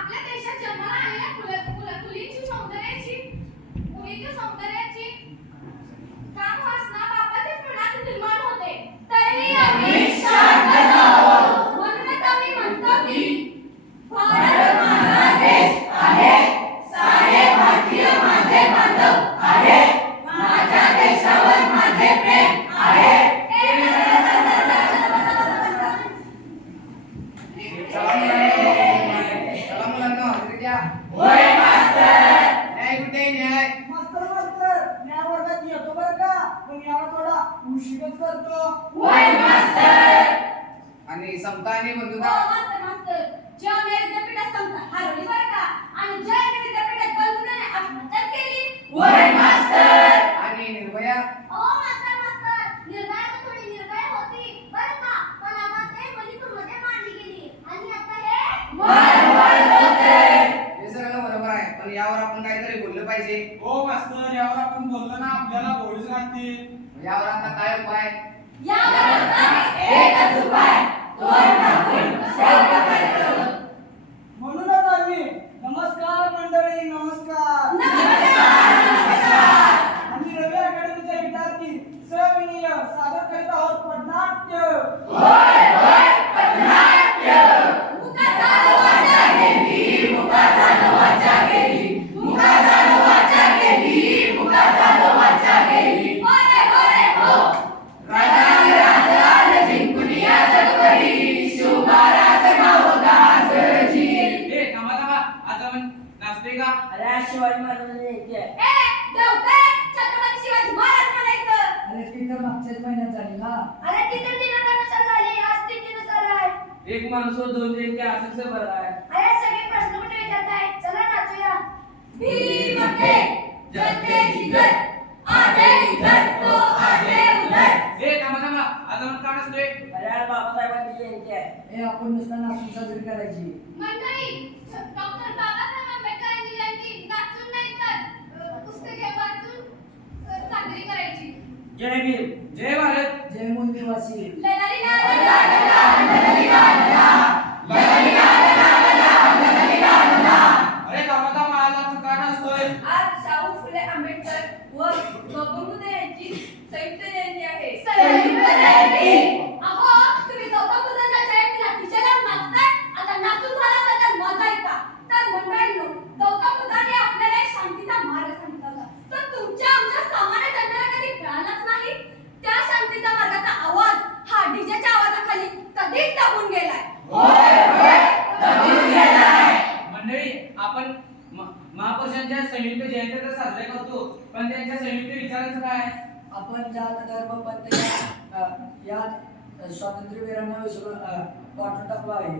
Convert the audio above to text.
आपल्या देशात जन्माला आलेल्या मुलं- मुलं- मास्तर या वर्गात येतो बरं का? पण याला थोडा उशीरच करतो. होय मास्तर. आणि समता आणि हो बंधुता मास्तर मास्तर. ज्या आम्ही विद्यापीठात संस्था हरवली बरं का? आणि ज्या एका विद्यापीठात बंधुताने आत्महत्याच केली? होय मास्तर. आणि निर्भया? ओ मास्तर मास्तर. निर्भया तर थोडी निर्भया होती बरं का? पण आता ते मणिपूरमध्ये मांडली गेली. आणि आता हे? पाहिजे. हो मास्तर यावर आपण बोललो ना आपल्याला गोळीच लागतील यावर आता काय उपाय? यावर आता एकच उपाय. तोंड टाकून शव बसायचं. शिवाजी महाराजांनी येते ए देवते छत्रपती शिवाजी महाराज म्हणायचं. अरे ती तर मागच्याच महिन्यात झाली ना. अरे तिथे दिनानुसार झाली आज तिथीनुसार आहे. एक माणूस दोन तीन ते असंच बरं आहे. अरे सगळे प्रश्न कुठे विचारताय? चला नाचूया. भीम के जलते जिगर आधे इधर तो आधे उधर. ए थांबा थांबा आता आपण का नसतोय अरे आज बाबासाहेबांची जयंती आहे. हे आपण नुसतं नाचून साजरी करायची. मंडळी डॉक्टर बाबासाहेब जय भीम जय भारत जय मूलनिवासी आपण महापुरुषांच्या संयुक्त जयंती तर साजरे करतो पण त्यांच्या संयुक्त विचारांचं काय? आपण जात धर्म पंत या स्वातंत्र्यवीरांना विसरून पाठवून टाकला आहे.